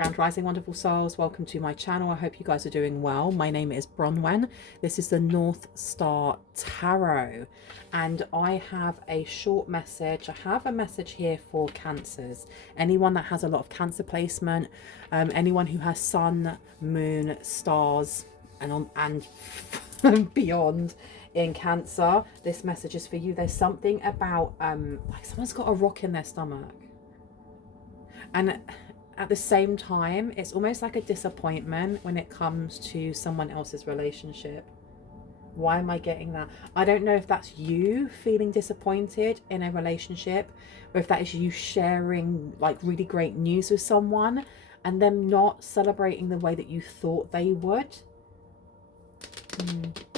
Grand Rising, wonderful souls. Welcome to my channel. I hope you guys are doing well. My name is Bronwen. This is the North Star Tarot. And I have a short message. I have a message here for Cancers. Anyone that has a lot of Cancer placement, anyone who has sun, moon, stars, and beyond in Cancer, this message is for you. There's something about like someone's got a rock in their stomach, and at the same time it's almost like a disappointment when it comes to someone else's relationship. Why am I getting that? I don't know if that's you feeling disappointed in a relationship, or if that is you sharing like really great news with someone and them not celebrating the way that you thought they would.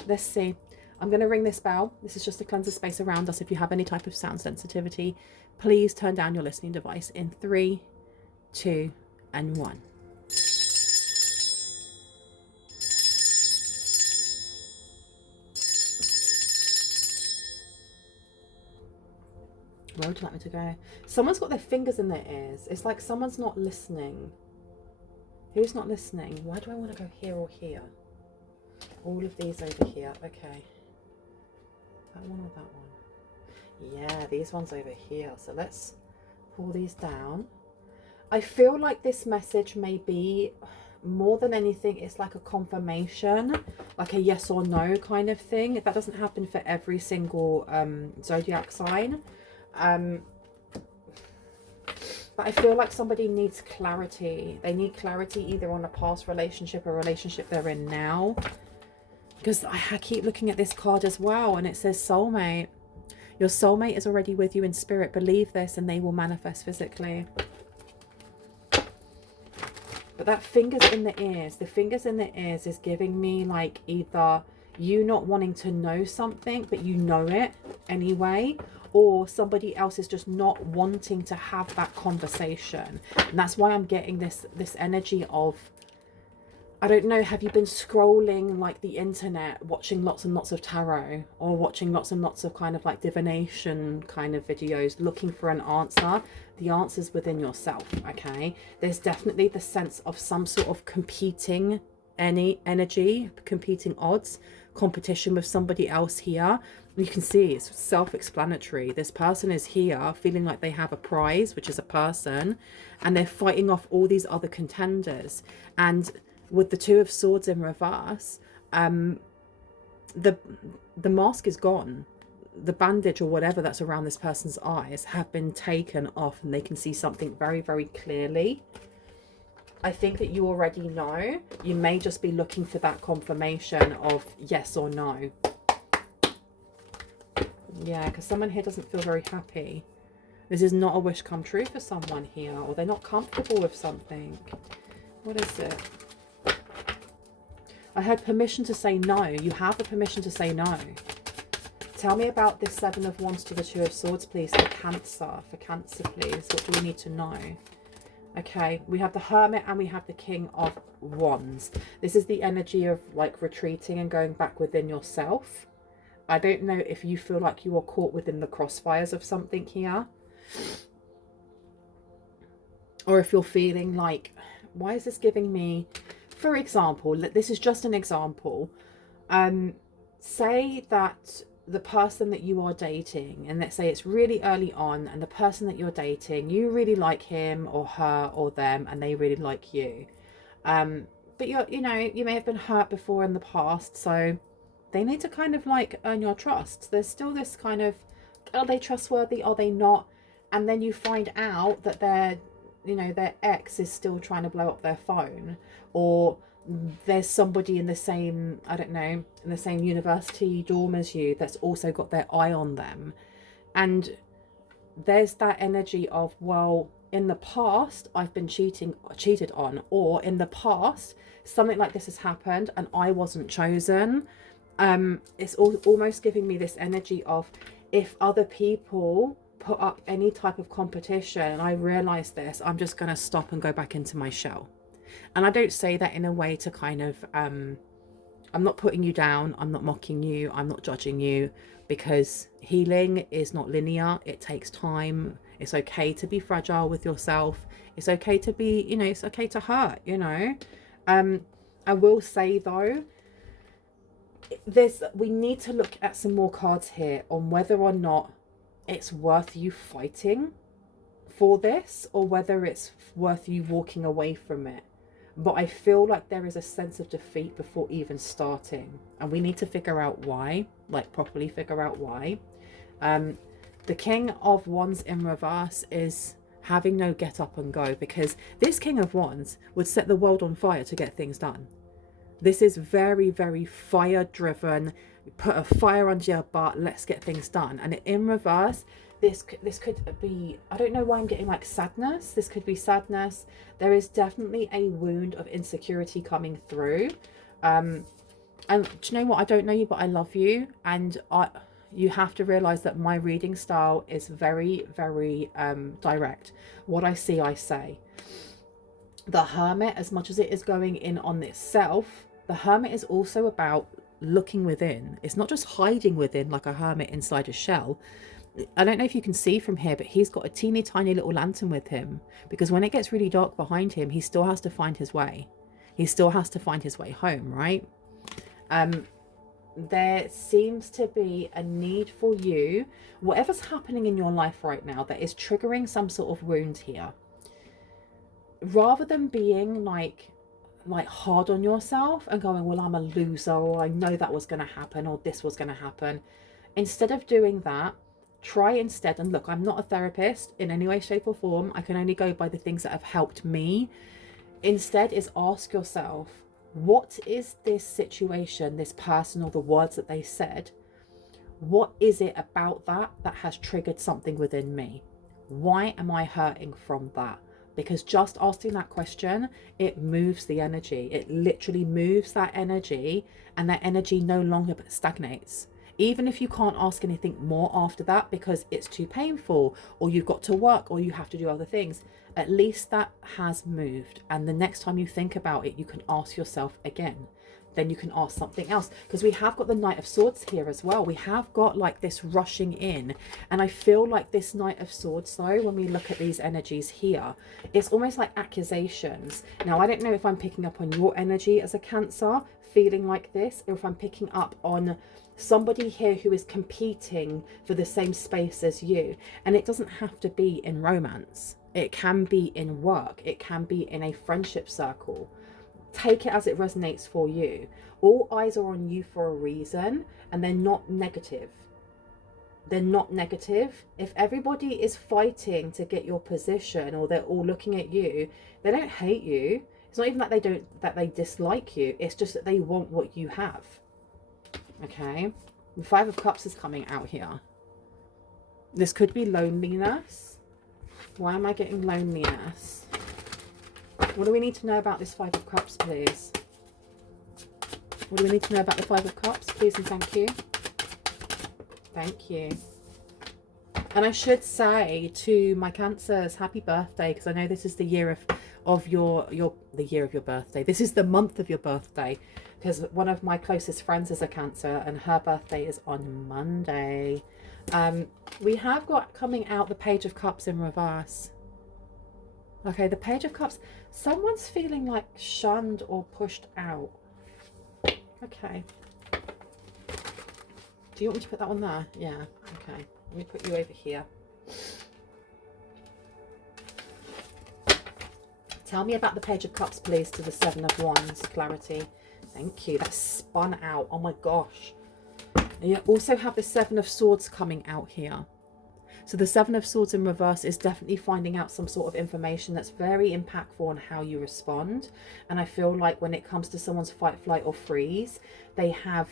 Let's see. I'm going to ring this bell. This is just to cleanse the space around us. If you have any type of sound sensitivity, please turn down your listening device in 3, 2, and 1. Where would you like me to go? Someone's got their fingers in their ears. It's like someone's not listening. Who's not listening? Why do I want to go here or here? All of these over here. Okay. That one or that one? Yeah, these ones over here. So let's pull these down. I feel like this message may be, more than anything, it's like a confirmation, like a yes or no kind of thing. That doesn't happen for every single zodiac sign. But I feel like somebody needs clarity. They need clarity either on a past relationship or a relationship they're in now. Because I keep looking at this card as well, and it says soulmate. Your soulmate is already with you in spirit. Believe this and they will manifest physically. But that fingers in the ears, the fingers in the ears is giving me like either you not wanting to know something, but you know it anyway, or somebody else is just not wanting to have that conversation. And that's why I'm getting this energy of, I don't know, have you been scrolling like the internet, watching lots and lots of tarot, or watching lots and lots of kind of like divination kind of videos, looking for an answer? The answer's within yourself, okay? There's definitely the sense of some sort of competing energy, competing odds, competition with somebody else here. You can see it's self-explanatory. This person is here feeling like they have a prize, which is a person, and they're fighting off all these other contenders. And with the Two of Swords in reverse, the mask is gone. The bandage or whatever that's around this person's eyes have been taken off, and they can see something very, very clearly. I think that you already know. You may just be looking for that confirmation of yes or no. Yeah, because someone here doesn't feel very happy. This is not a wish come true for someone here, or they're not comfortable with something. What is it? I had permission to say no. You have the permission to say no. Tell me about this Seven of Wands to the Two of Swords, please, for Cancer. For Cancer, please. What do we need to know? Okay, we have the Hermit and we have the King of Wands. This is the energy of like retreating and going back within yourself. I don't know if you feel like you are caught within the crossfires of something here. Or if you're feeling like, why is this giving me... For example, this is just an example. Say that the person that you are dating, and let's say it's really early on, and the person that you're dating, you really like him or her or them, and they really like you. But you know, you may have been hurt before in the past, so they need to kind of like earn your trust. There's still this kind of, are they trustworthy? Are they not? And then you find out that they're, you know, their ex is still trying to blow up their phone, or there's somebody in the same, I don't know, in the same university dorm as you that's also got their eye on them. And there's that energy of, well, in the past I've been cheated on, or in the past something like this has happened and I wasn't chosen. It's almost giving me this energy of, if other people put up any type of competition and I realize this, I'm just going to stop and go back into my shell. And I don't say that in a way to kind of I'm not putting you down, I'm not mocking you, I'm not judging you, because healing is not linear. It takes time, It's okay to be fragile with yourself. It's okay to be, you know, it's okay to hurt, you know. I will say though, we need to look at some more cards here on whether or not it's worth you fighting for this, or whether it's worth you walking away from it. But I feel like there is a sense of defeat before even starting, and we need to figure out why, like properly figure out why. The King of Wands in reverse is having no get up and go, because this King of Wands would set the world on fire to get things done. This is very, very fire driven. Put a fire under your butt, let's get things done. And in reverse, this could be, I don't know why I'm getting like sadness. This could be sadness. There is definitely a wound of insecurity coming through. And do you know what? I don't know you, but I love you. And you have to realize that my reading style is very, very direct. What I see, I say. The Hermit, as much as it is going in on itself, the Hermit is also about looking within. It's not just hiding within like a hermit inside a shell. I don't know if you can see from here, but he's got a teeny tiny little lantern with him, because when it gets really dark behind him, he still has to find his way. He still has to find his way home, right? There seems to be a need for you, whatever's happening in your life right now that is triggering some sort of wound here. Rather than being like hard on yourself and going, well, I'm a loser, or I know that was going to happen, or this was going to happen. Instead of doing that, try instead, and look, I'm not a therapist in any way, shape or form. I can only go by the things that have helped me. Instead is ask yourself, what is this situation, this person, or the words that they said? What is it about that has triggered something within me? Why am I hurting from that? Because just asking that question, it moves the energy. It literally moves that energy, and that energy no longer stagnates. Even if you can't ask anything more after that because it's too painful, or you've got to work, or you have to do other things, at least that has moved. And the next time you think about it, you can ask yourself again. Then you can ask something else, because we have got the Knight of Swords here as well. We have got like this rushing in, and I feel like this Knight of Swords though, when we look at these energies here, it's almost like accusations. Now I don't know if I'm picking up on your energy as a Cancer feeling like this, or if I'm picking up on somebody here who is competing for the same space as you. And it doesn't have to be in romance. It can be in work. It can be in a friendship circle. Take it as it resonates for you. All eyes are on you for a reason, and they're not negative. They're not negative. If everybody is fighting to get your position, or they're all looking at you, they don't hate you. It's not even that they dislike you. It's just that they want what you have. Okay? The Five of Cups is coming out here. This could be loneliness. Why am I getting loneliness? What do we need to know about this Five of Cups, please? What do we need to know about the Five of Cups, please, and thank you. Thank you. And I should say to my Cancers, happy birthday, because I know this is the year of your birthday. This is the month of your birthday, because one of my closest friends is a Cancer, and her birthday is on Monday. We have got coming out the Page of Cups in reverse. Okay, the Page of Cups. Someone's feeling like shunned or pushed out. Okay. Do you want me to put that on there? Yeah. Okay. Let me put you over here. Tell me about the Page of Cups, please, to the Seven of Wands. Clarity. Thank you. That's spun out. Oh my gosh. And you also have the Seven of Swords coming out here. So the Seven of Swords in reverse is definitely finding out some sort of information that's very impactful on how you respond. And I feel like when it comes to someone's fight, flight or freeze, they have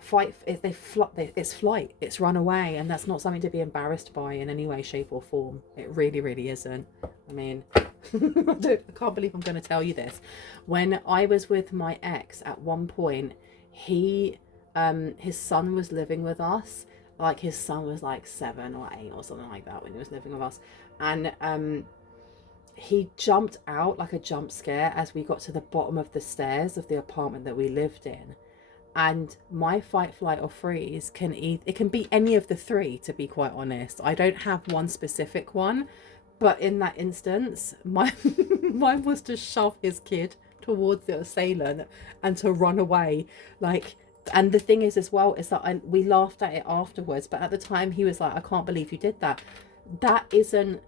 it's flight, it's run away, and that's not something to be embarrassed by in any way, shape or form. It really, really isn't. I mean, I can't believe I'm going to tell you this. When I was with my ex at one point, his son was living with us. Like his son was like 7 or 8 or something like that when he was living with us, and he jumped out like a jump scare as we got to the bottom of the stairs of the apartment that we lived in. And my fight, flight, or freeze it can be any of the three, to be quite honest. I don't have one specific one, but in that instance, mine was to shove his kid towards the assailant and to run away. Like, and the thing is as well is that we laughed at it afterwards, but at the time he was like, I can't believe you did that. That isn't,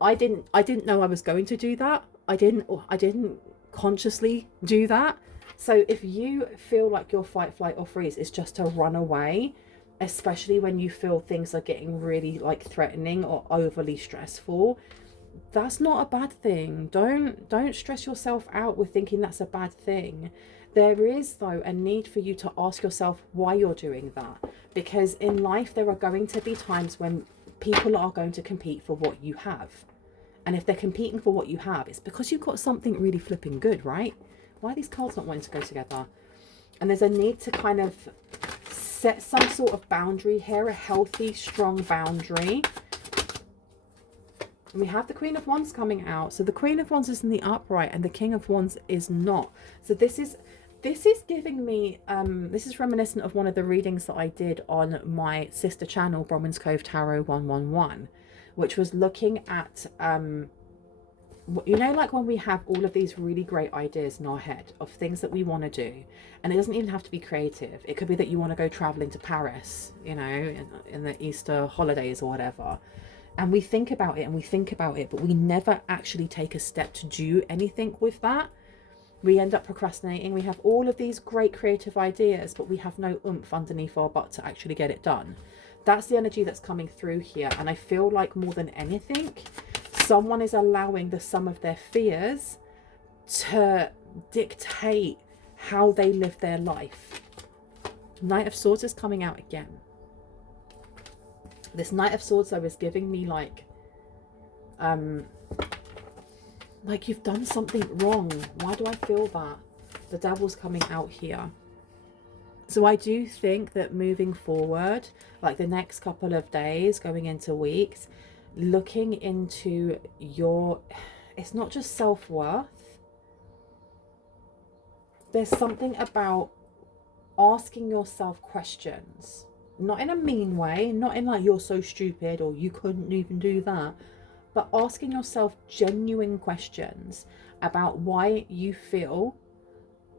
I didn't know I was going to do that. I didn't consciously do that. So if you feel like your fight, flight, or freeze is just to run away, especially when you feel things are getting really like threatening or overly stressful, that's not a bad thing. Don't stress yourself out with thinking that's a bad thing. There is, though, a need for you to ask yourself why you're doing that. Because in life, there are going to be times when people are going to compete for what you have. And if they're competing for what you have, it's because you've got something really flipping good, right? Why are these cards not wanting to go together? And there's a need to kind of set some sort of boundary here, a healthy, strong boundary. And we have the Queen of Wands coming out. So the Queen of Wands is in the upright and the King of Wands is not. So this is giving me, this is reminiscent of one of the readings that I did on my sister channel, Bronwyn's Cove Tarot 111, which was looking at, you know, like when we have all of these really great ideas in our head of things that we want to do, and it doesn't even have to be creative. It could be that you want to go traveling to Paris, you know, in the Easter holidays or whatever. And we think about it and we think about it, but we never actually take a step to do anything with that. We end up procrastinating. We have all of these great creative ideas, but we have no oomph underneath our butt to actually get it done. That's the energy that's coming through here. And I feel like more than anything, someone is allowing the sum of their fears to dictate how they live their life. Knight of Swords is coming out again. This Knight of Swords, though, is giving me like you've done something wrong. Why do I feel that? The Devil's coming out here. So I do think that moving forward, like the next couple of days, going into weeks, looking into your, it's not just self-worth. There's something about asking yourself questions. Not in a mean way, not in like you're so stupid or you couldn't even do that, but asking yourself genuine questions about why you feel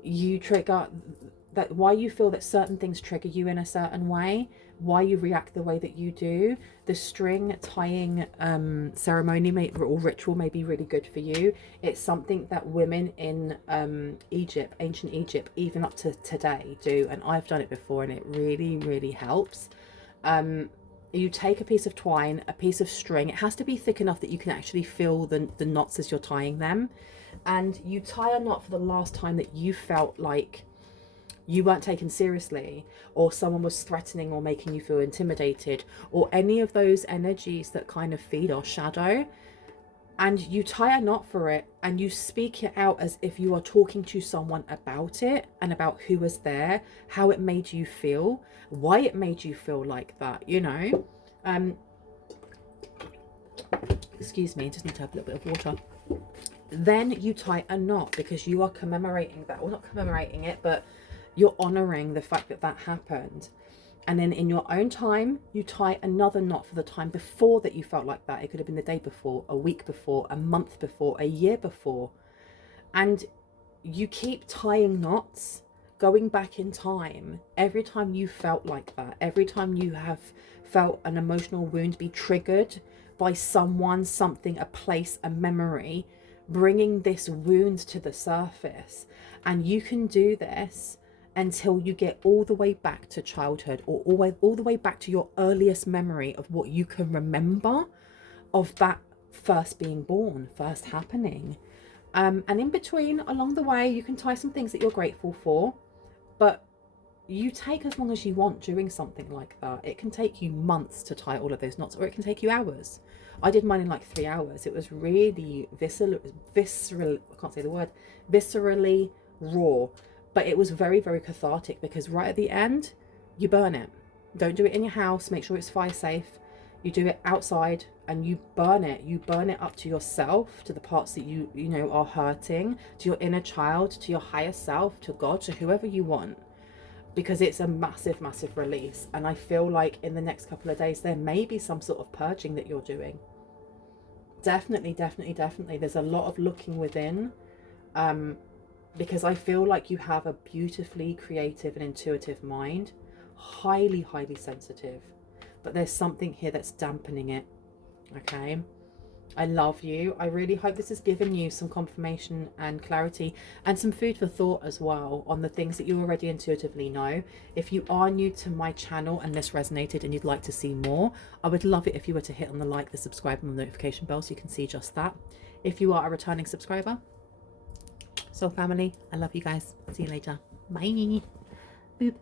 you trigger that, why you feel that certain things trigger you in a certain way, why you react the way that you do. The string tying ceremony or ritual may be really good for you. It's something that women in Egypt, ancient Egypt, even up to today do, and I've done it before and it really, really helps. You take a piece of twine, a piece of string. It has to be thick enough that you can actually feel the knots as you're tying them, and you tie a knot for the last time that you felt like you weren't taken seriously, or someone was threatening or making you feel intimidated, or any of those energies that kind of feed our shadow. And you tie a knot for it and you speak it out as if you are talking to someone about it and about who was there, how it made you feel, why it made you feel like that, you know. Excuse me, just need to have a little bit of water. Then you tie a knot because you are commemorating that, or not commemorating it, but you're honoring the fact that that happened. And then in your own time, you tie another knot for the time before that you felt like that. It could have been the day before, a week before, a month before, a year before. And you keep tying knots, going back in time, every time you felt like that, every time you have felt an emotional wound be triggered by someone, something, a place, a memory, bringing this wound to the surface. And you can do this until you get all the way back to childhood, or all the way back to your earliest memory of what you can remember of that first being born, first happening. And in between, along the way, you can tie some things that you're grateful for, but you take as long as you want doing something like that. It can take you months to tie all of those knots, or it can take you hours. I did mine in like 3 hours. It was really visceral, I can't say the word, viscerally raw. But it was very, very cathartic, because right at the end, you burn it. Don't do it in your house. Make sure it's fire safe. You do it outside and you burn it. You burn it up to yourself, to the parts that you know are hurting, to your inner child, to your higher self, to God, to whoever you want. because it's a massive, massive release. And I feel like in the next couple of days, there may be some sort of purging that you're doing. Definitely, definitely, definitely. There's a lot of looking within, because I feel like you have a beautifully creative and intuitive mind, highly, highly sensitive, but there's something here that's dampening it. Okay. I love you. I really hope this has given you some confirmation and clarity and some food for thought as well on the things that you already intuitively know. If you are new to my channel and this resonated and you'd like to see more, I would love it if you were to hit on the like, the subscribe and the notification bell so you can see just that. If you are a returning subscriber, soul family, I love you guys. See you later. Bye. Boop.